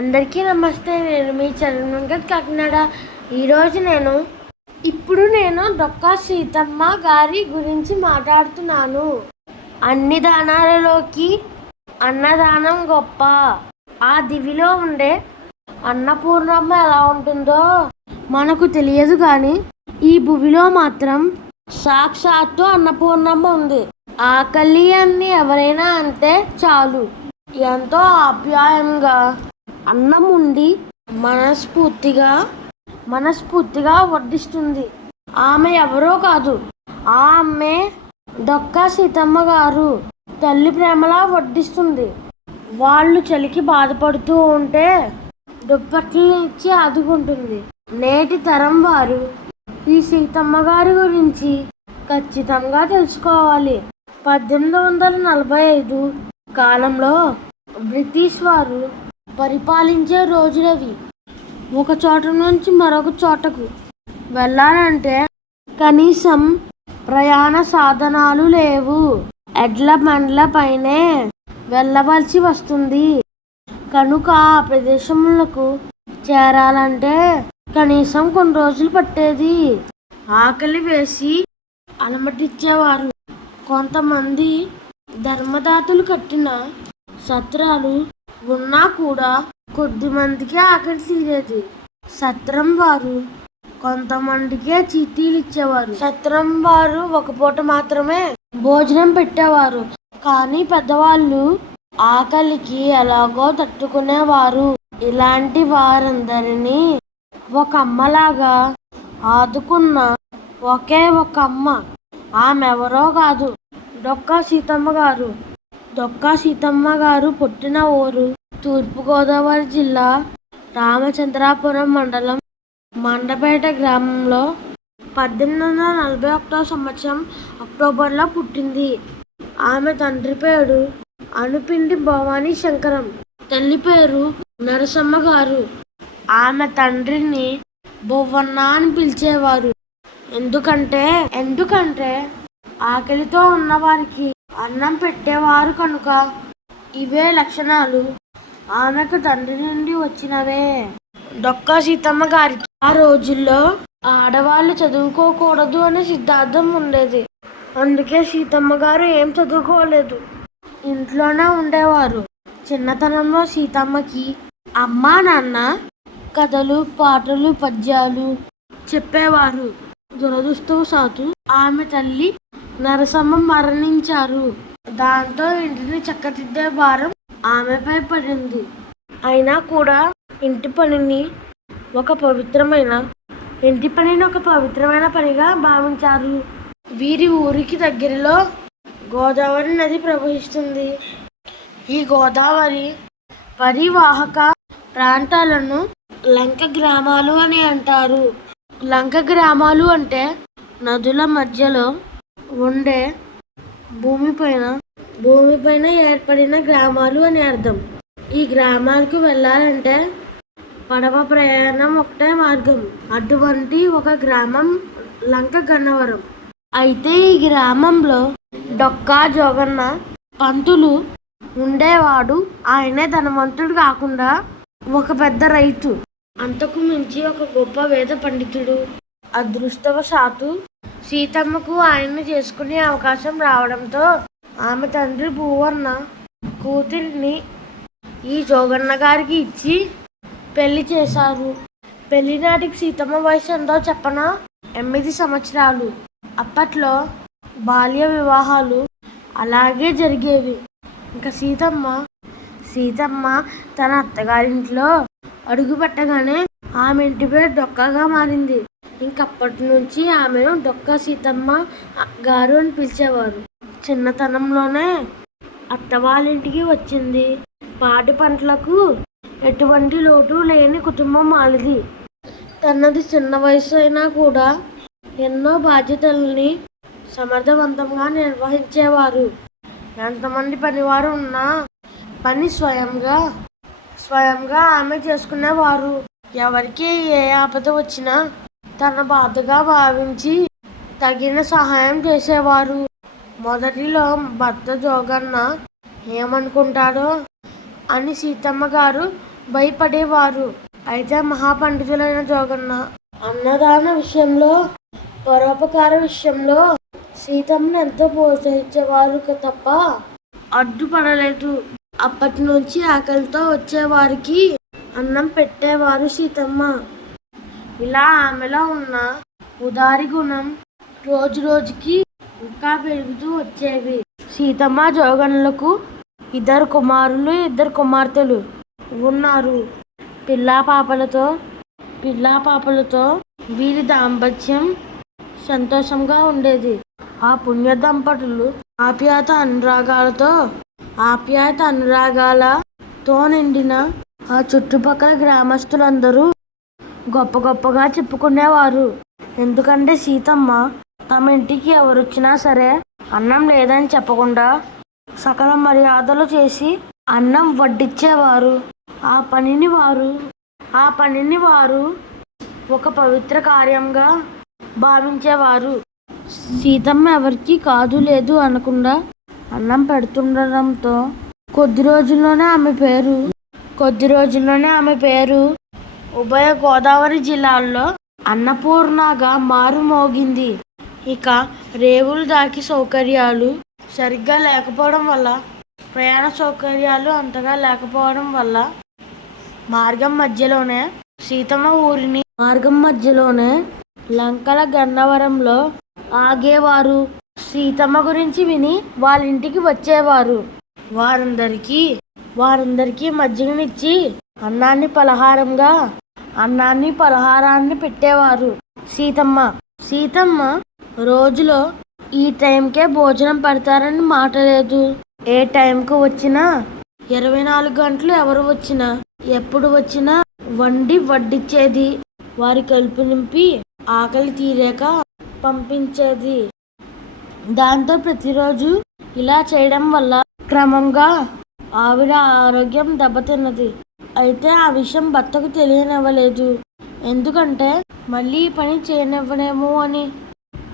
అందరికీ నమస్తే. నేను మీ చరణ్ కాకినాడ. ఈరోజు నేను డొక్కా సీతమ్మ గారి గురించి మాట్లాడుతున్నాను. అన్ని దానాలలోకి అన్నదానం గొప్ప. ఆ దివిలో ఉండే అన్నపూర్ణమ్మ ఎలా ఉంటుందో మనకు తెలియదు, కానీ ఈ భూమిలో మాత్రం సాక్షాత్తు అన్నపూర్ణమ్మ ఉంది. ఆకలి అని ఎవరైనా అంటే చాలు, ఎంతో ఆప్యాయంగా అన్నం ఉండి మనస్ఫూర్తిగా వడ్డిస్తుంది. ఆమె ఎవరో కాదు, ఆ అమ్మే డొక్కా సీతమ్మ గారు. తల్లి ప్రేమలా వడ్డిస్తుంది. వాళ్ళు చలికి బాధపడుతూ ఉంటే దుప్పట్లను ఇచ్చి ఆదుకుంటుంది. నేటి తరం వారు ఈ సీతమ్మ గారి గురించి ఖచ్చితంగా తెలుసుకోవాలి. 1845 కాలంలో బ్రిటిష్ వారు పరిపాలించే రోజులవి. ఒక చోట నుంచి మరొక చోటకు వెళ్ళాలంటే కనీసం ప్రయాణ సాధనాలు లేవు. ఎడ్ల బండ్ల పైనే వెళ్ళవలసి వస్తుంది. కనుక ఆ ప్రదేశములకు చేరాలంటే కనీసం కొన్ని రోజులు పట్టేది. ఆకలి వేసి అలమటించేవారు. కొంతమంది ధర్మదాతలు కట్టిన సత్రాలు ఉన్నా కూడా కొద్ది మందికి ఆకలి తీరేది. సత్రం వారు కొంతమందికే చీటీలు ఇచ్చేవారు. సత్రం వారు ఒక పూట మాత్రమే భోజనం పెట్టేవారు. కానీ పెద్దవాళ్ళు ఆకలికి ఎలాగో తట్టుకునేవారు. ఇలాంటి వారందరినీ ఒక అమ్మలాగా ఆదుకున్న ఒకే ఒక అమ్మ, ఆమెవరో కాదు, డొక్కా సీతమ్మ గారు. డొక్కా సీతమ్మ గారు పుట్టిన ఊరు తూర్పుగోదావరి జిల్లా రామచంద్రాపురం మండలం మండపేట గ్రామంలో 1841 సంవత్సరం అక్టోబర్లో పుట్టింది. ఆమె తండ్రి పేరు అనుపిండి భవానీ శంకరం, తల్లి పేరు నరసమ్మ గారు. ఆమె తండ్రిని బొవ్వన్న అని పిలిచేవారు. ఎందుకంటే ఆకలితో ఉన్నవారికి అన్నం పెట్టేవారు కనుక. ఇవే లక్షణాలు ఆమెకు తండ్రి నుండి వచ్చినవే. డొక్కా సీతమ్మ గారికి ఆ రోజుల్లో ఆడవాళ్ళు చదువుకోకూడదు అనే సిద్ధాంతం ఉండేది. అందుకే సీతమ్మ గారు ఏం చదువుకోలేదు, ఇంట్లోనే ఉండేవారు. చిన్నతనంలో సీతమ్మకి అమ్మా నాన్న కథలు, పాటలు, పద్యాలు చెప్పేవారు. దురదృష్టవశాత్తు ఆమె తల్లి నరసమ్మ మరణించారు. దాంతో ఇంటిని చక్కదిద్దే భారం ఆమెపై పడింది. అయినా కూడా ఇంటి పనిని ఒక పవిత్రమైన పనిగా భావించారు. వీరి ఊరికి దగ్గరలో గోదావరి నది ప్రవహిస్తుంది. ఈ గోదావరి పరివాహక ప్రాంతాలను లంక గ్రామాలు అని అంటారు. లంక గ్రామాలు అంటే నదుల మధ్యలో ఉండే భూమిపైన ఏర్పడిన గ్రామాలు అని అర్థం. ఈ గ్రామాలకు వెళ్ళాలంటే పడవ ప్రయాణం ఒకటే మార్గం. అటువంటి ఒక గ్రామం లంక గన్నవరం. అయితే ఈ గ్రామంలో డొక్కా జోగన్న పంతులు ఉండేవాడు. ఆయనే ధనవంతుడు కాకుండా ఒక పెద్ద రైతు, అంతకు మించి ఒక గొప్ప వేద పండితుడు. అదృష్టవశాత్తు సీతమ్మకు ఆయన్ని చేసుకునే అవకాశం రావడంతో ఆమె తండ్రి భూవన్న కూతురిని ఈ జోగన్న గారికి ఇచ్చి పెళ్లి చేశారు. పెళ్లి నాటికి సీతమ్మ వయసు ఎంతో చెప్పనా? 8 సంవత్సరాలు. అప్పట్లో బాల్య వివాహాలు అలాగే జరిగేవి. ఇంకా సీతమ్మ తన అత్తగారింట్లో అడుగు పెట్టగానే ఆమె ఇంటి పేరు డొక్కాగా మారింది. ఇంకప్పటి నుంచి ఆమెను డొక్కా సీతమ్మ గారు అని పిలిచేవారు. చిన్నతనంలోనే అత్తవాళ్ళింటికి వచ్చింది. పాడి పంటలకు ఎటువంటి లోటు లేని కుటుంబం వాళ్ళది. తనది చిన్న వయసు అయినా కూడా ఎన్నో బాధ్యతల్ని సమర్థవంతంగా నిర్వహించేవారు. ఎంతమంది పనివారు ఉన్నా పని స్వయంగా ఆమె చేసుకునేవారు. ఎవరికి ఏ ఆపద వచ్చినా తన బాధగా భావించి తగిన సహాయం చేసేవారు. మొదటిలో భర్త జోగన్న ఏమనుకుంటాడో అని సీతమ్మ గారు భయపడేవారు. అయితే మహాపండితులైన జోగన్న అన్నదాన విషయంలో, పరోపకార విషయంలో సీతమ్మను ఎంతో ప్రోత్సహించేవారు తప్ప అడ్డుపడలేదు. అప్పటి నుంచి ఆకలితో వచ్చేవారికి అన్నం పెట్టేవారు సీతమ్మ. ఇలా ఆమెలో ఉన్న ఉదారి గుణం రోజు రోజుకి ఇంకా పెరుగుతూ వచ్చేవి. సీతమ్మ జోగన్లకు 2 కుమారులు 2 కుమార్తెలు ఉన్నారు. పిల్లా పాపలతో వీరి దాంపత్యం సంతోషంగా ఉండేది. ఆ పుణ్య దంపతులు ఆప్యాయత అనురాగాలతో నిండిన ఆ చుట్టుపక్కల గ్రామస్తులందరూ గొప్పగా చెప్పుకునేవారు. ఎందుకంటే సీతమ్మ తమ ఇంటికి ఎవరొచ్చినా సరే అన్నం లేదని చెప్పకుండా సకల మర్యాదలు చేసి అన్నం వడ్డించేవారు. ఆ పనిని వారు ఒక పవిత్ర కార్యంగా భావించేవారు. సీతమ్మ ఎవరికి కాదు లేదు అనకుండా అన్నం పెడుతుండడంతో కొద్ది రోజుల్లోనే ఆమె పేరు ఉభయ గోదావరి జిల్లాల్లో అన్నపూర్ణగా మారుమోగింది. ఇక రేవులు దాకి సౌకర్యాలు సరిగ్గా లేకపోవడం వల్ల, ప్రయాణ సౌకర్యాలు అంతగా లేకపోవడం వల్ల మార్గం మధ్యలోనే లంకల గన్నవరంలో ఆగేవారు. సీతమ్మ గురించి విని వాళ్ళింటికి వచ్చేవారు. వారందరికీ మజ్జిగనిచ్చి పలహారాన్ని పెట్టేవారు. సీతమ్మ రోజులో ఈ టైంకే భోజనం పెడతారని మాట లేదు. ఏ టైంకు వచ్చినా 24 గంటలు ఎవరు వచ్చినా ఎప్పుడు వచ్చినా వడ్డించేది. వారి కడుపు నింపి ఆకలి తీరాక పంపించేది. దాంతో ప్రతిరోజు ఇలా చేయడం వల్ల క్రమంగా ఆవిడ ఆరోగ్యం దెబ్బతిన్నది. అయితే ఆ విషయం భర్తకు తెలియనివ్వలేదు. ఎందుకంటే మళ్ళీ ఈ పని చేయనివ్వనేమో అని.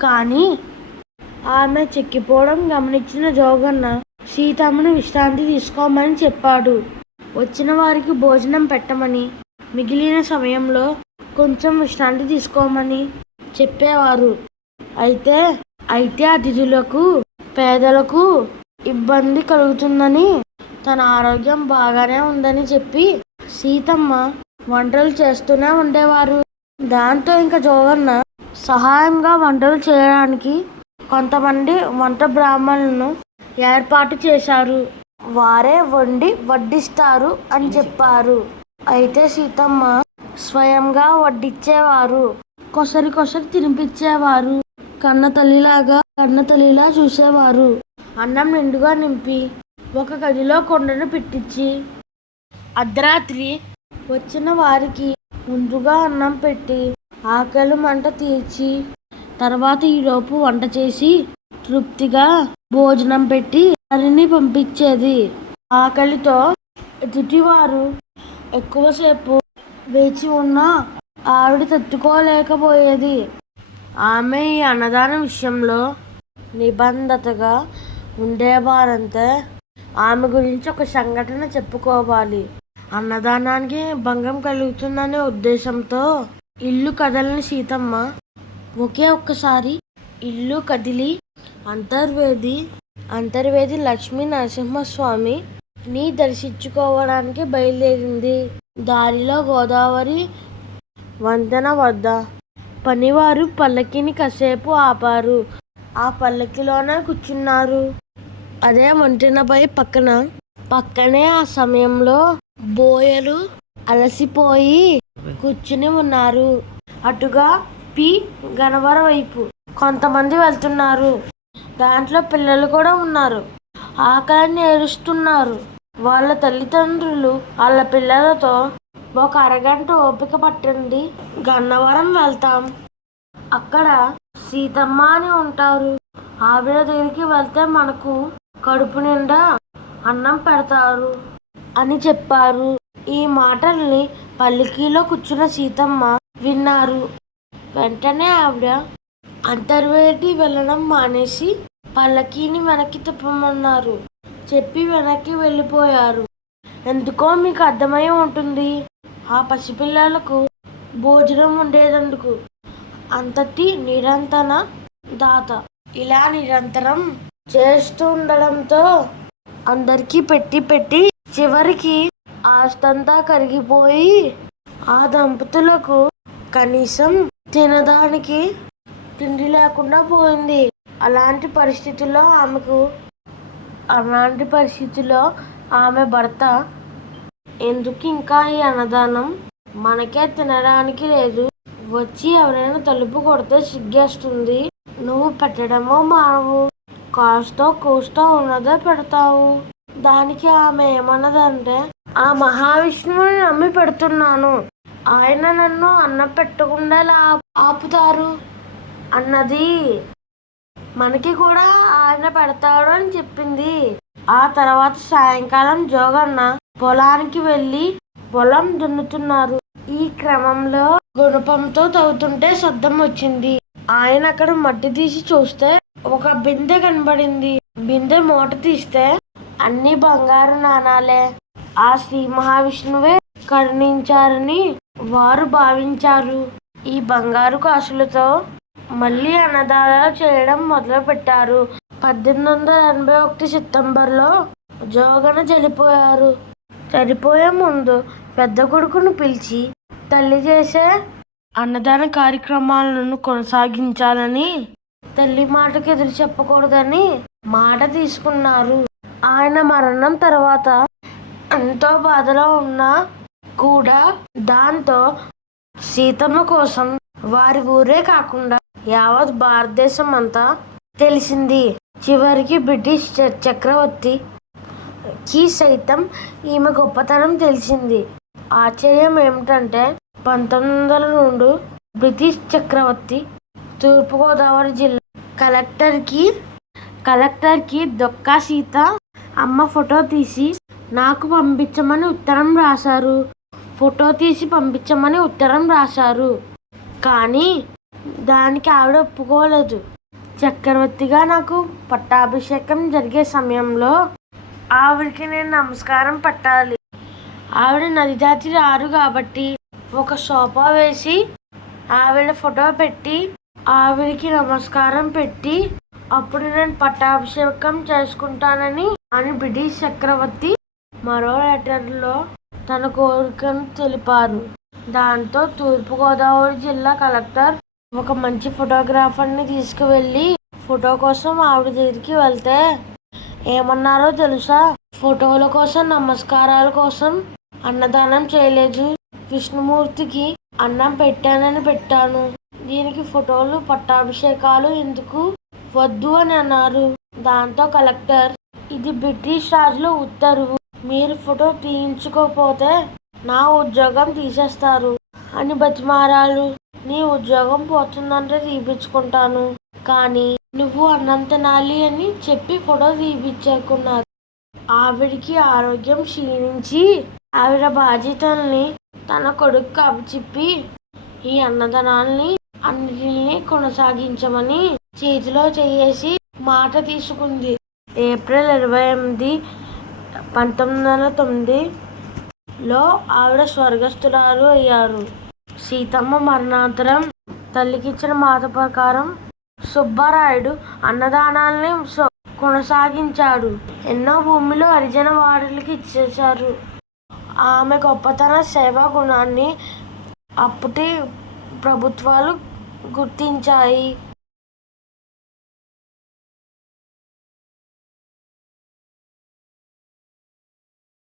కానీ ఆమె చెక్కిపోవడం గమనించిన జోగన్న సీతమ్మను విశ్రాంతి తీసుకోమని చెప్పాడు. వచ్చిన వారికి భోజనం పెట్టమని, మిగిలిన సమయంలో కొంచెం విశ్రాంతి తీసుకోమని చెప్పేవారు. అయితే అతిథులకు, పేదలకు ఇబ్బంది కలుగుతుందని, తన ఆరోగ్యం బాగానే ఉందని చెప్పి సీతమ్మ వంటలు చేస్తూనే ఉండేవారు. దాంతో ఇంకా జోగన్న సహాయంగా వంటలు చేయడానికి కొంతమంది వంట బ్రాహ్మణులను ఏర్పాటు చేశారు. వారే వడ్డిస్తారు అని చెప్పారు. అయితే సీతమ్మ స్వయంగా వడ్డించేవారు. కొసరి తినిపించేవారు. కన్నతల్లిలా చూసేవారు. అన్నం నిండుగా నింపి ఒక గదిలో కొండను పెట్టించి అర్ధరాత్రి వచ్చిన వారికి ముందుగా అన్నం పెట్టి ఆకలి మంట తీర్చి, తర్వాత ఈలోపు వంట చేసి తృప్తిగా భోజనం పెట్టి వారిని పంపించేది. ఆకలితో ఎదుటివారు ఎక్కువసేపు వేచి ఉన్న ఆవిడ తట్టుకోలేకపోయేది. ఆమె ఈ అన్నదానం విషయంలో నిబద్ధతగా ఉండేవారంతే. ఆమె గురించి ఒక సంఘటన చెప్పుకోవాలి. అన్నదానానికి భంగం కలుగుతుందనే ఉద్దేశంతో ఇల్లు కదలని సీతమ్మ ఒకే ఒక్కసారి ఇల్లు కదిలి అంతర్వేది లక్ష్మీ నరసింహస్వామిని దర్శించుకోవడానికి బయలుదేరింది. దారిలో గోదావరి వంతెన వద్ద పనివారు పల్లకిని కాసేపు ఆపారు. ఆ పల్లకిలోనే కూర్చున్నారు. అదే వంతెనపై పక్కనే ఆ సమయంలో బోయలు అలసిపోయి కూర్చుని ఉన్నారు. అటుగా గన్నవరం వైపు కొంతమంది వెళ్తున్నారు. దాంట్లో పిల్లలు కూడా ఉన్నారు. ఆకలిని ఏడుస్తున్నారు. వాళ్ళ తల్లిదండ్రులు వాళ్ళ పిల్లలతో ఒక అరగంట ఓపిక పట్టండి, గన్నవరం వెళ్తాం, అక్కడ సీతమ్మ అని ఉంటారు, ఆవిడ దగ్గరికి వెళ్తే మనకు కడుపు నిండా అన్నం పెడతారు అని చెప్పారు. ఈ మాటల్ని పల్లకీలో కూర్చున్న సీతమ్మ విన్నారు. వెంటనే ఆవిడ అంతర్వేది వెళ్ళడం మానేసి పల్లకీని వెనక్కి తిప్పమన్నారు. చెప్పి వెనక్కి వెళ్ళిపోయారు. ఎందుకో మీకు అర్థమై ఉంటుంది. ఆ పసిపిల్లలకు భోజనం ఉండేదందుకు అంతటి నిరంతర దాత. ఇలా నిరంతరం చేస్తూ ఉండడంతో అందరికీ పెట్టి పెట్టి చివరికి ఆస్తంతా కరిగిపోయి ఆ దంపతులకు కనీసం తినడానికి తిండి లేకుండా పోయింది. అలాంటి పరిస్థితుల్లో ఆమె భర్త, ఎందుకు ఇంకా ఈ అన్నదానం, మనకే తినడానికి లేదు, వచ్చి ఎవరైనా తలుపు కొడితే సిగ్గేస్తుంది, నువ్వు పెట్టడమో మానవు, కాస్తో కూస్తో ఉన్నదే పెడతావు. దానికి ఆమె ఏమన్నదంటే, ఆ మహావిష్ణువుని నమ్మి పెడుతున్నాను, ఆయన నన్ను అన్నం పెట్టకుండా ఎలా ఆపుతారు అన్నది. మనకి కూడా ఆయన పెడతాడు అని చెప్పింది. ఆ తర్వాత సాయంకాలం జోగన్న పొలానికి వెళ్ళి పొలం దున్నుతున్నారు. ఈ క్రమంలో గుణపంతో తవ్వుతుంటే శబ్దం వచ్చింది. ఆయన అక్కడ మట్టి తీసి చూస్తే ఒక బిందె కనబడింది. బిందె మూట తీస్తే అన్ని బంగారు నాణాలే. ఆ శ్రీ మహావిష్ణువే కరుణించారని వారు భావించారు. ఈ బంగారు కాసులతో మళ్ళీ అన్నదానాలు చేయడం మొదలు పెట్టారు. 1881 సెప్టెంబర్లో జోగన చనిపోయారు. చనిపోయే ముందు పెద్ద కొడుకును పిలిచి తల్లి చేసే అన్నదాన కార్యక్రమాలను కొనసాగించాలని, తల్లి మాటకు ఎదురు చెప్పకూడదని మాట తీసుకున్నారు. ఆయన మరణం తర్వాత ఎంతో బాధలో ఉన్నా కూడా దాంతో సీతమ్మ కోసం వారి ఊరే కాకుండా యావత్ భారతదేశం అంతా తెలిసింది. చివరికి బ్రిటిష్ చక్రవర్తికి సైతం ఈమె గొప్పతనం తెలిసింది. ఆశ్చర్యం ఏమిటంటే 1902 బ్రిటిష్ చక్రవర్తి తూర్పుగోదావరి జిల్లా కలెక్టర్కి దొక్కా సీత అమ్మ ఫోటో తీసి నాకు పంపించమని ఉత్తరం రాశారు. కానీ దానికి ఆవిడ ఒప్పుకోలేదు. చక్రవర్తిగా నాకు పట్టాభిషేకం జరిగే సమయంలో ఆవిడకి నేను నమస్కారం పెట్టాలి. ఆవిడ నది దాటి రారు కాబట్టి ఒక సోఫా వేసి ఆవిడ ఫోటో పెట్టి ఆవిడకి నమస్కారం పెట్టి అప్పుడు నేను పట్టాభిషేకం చేసుకుంటానని అని బ్రిటిష్ చక్రవర్తి మరో లెటర్లో తన కోరికను తెలిపారు. దాంతో తూర్పుగోదావరి జిల్లా కలెక్టర్ ఒక మంచి ఫోటోగ్రాఫర్ని తీసుకువెళ్ళి ఫోటో కోసం ఆవిడ దగ్గరికి వెళ్తే ఏమన్నారో తెలుసా? ఫోటోల కోసం, నమస్కారాల కోసం అన్నదానం చేయలేదు, విష్ణుమూర్తికి అన్నం పెట్టానని పెట్టాను. దీనికి ఫోటోలు, పట్టాభిషేకాలు ఎందుకు, వద్దు అని అన్నారు. దాంతో కలెక్టర్, ఇది బ్రిటిష్ రాజుల ఉత్తర్వు, మీరు ఫోటో తీయించుకోకపోతే నా ఉద్యోగం తీసేస్తారు అని బతిమారాలు. నీ ఉద్యోగం పోతుందంటే తీపించుకుంటాను, కానీ నువ్వు అన్నం తినాలి అని చెప్పి ఫోటో తీపించుకున్నారు. ఆవిడికి ఆరోగ్యం క్షీణించి ఆవిడ బాధ్యతల్ని తన కొడుకు అప్పచెప్పి ఈ అన్నదానాల్ని అన్నిటిని కొనసాగించమని చేతిలో చేసి మాట తీసుకుంది. ఏప్రిల్ 28, 1909లో ఆవిడ స్వర్గస్థురాలు అయ్యారు. సీతమ్మ మరణానంతరం తల్లికిచ్చిన మాట ప్రకారం సుబ్బరాయుడు అన్నదానాల్ని కొనసాగించాడు. ఎన్నో భూమిలో హరిజన వాడలకి ఇచ్చేశారు. ఆమె గొప్పతన, సేవా గుణాన్ని అప్పటి ప్రభుత్వాలు గుర్తించాయి.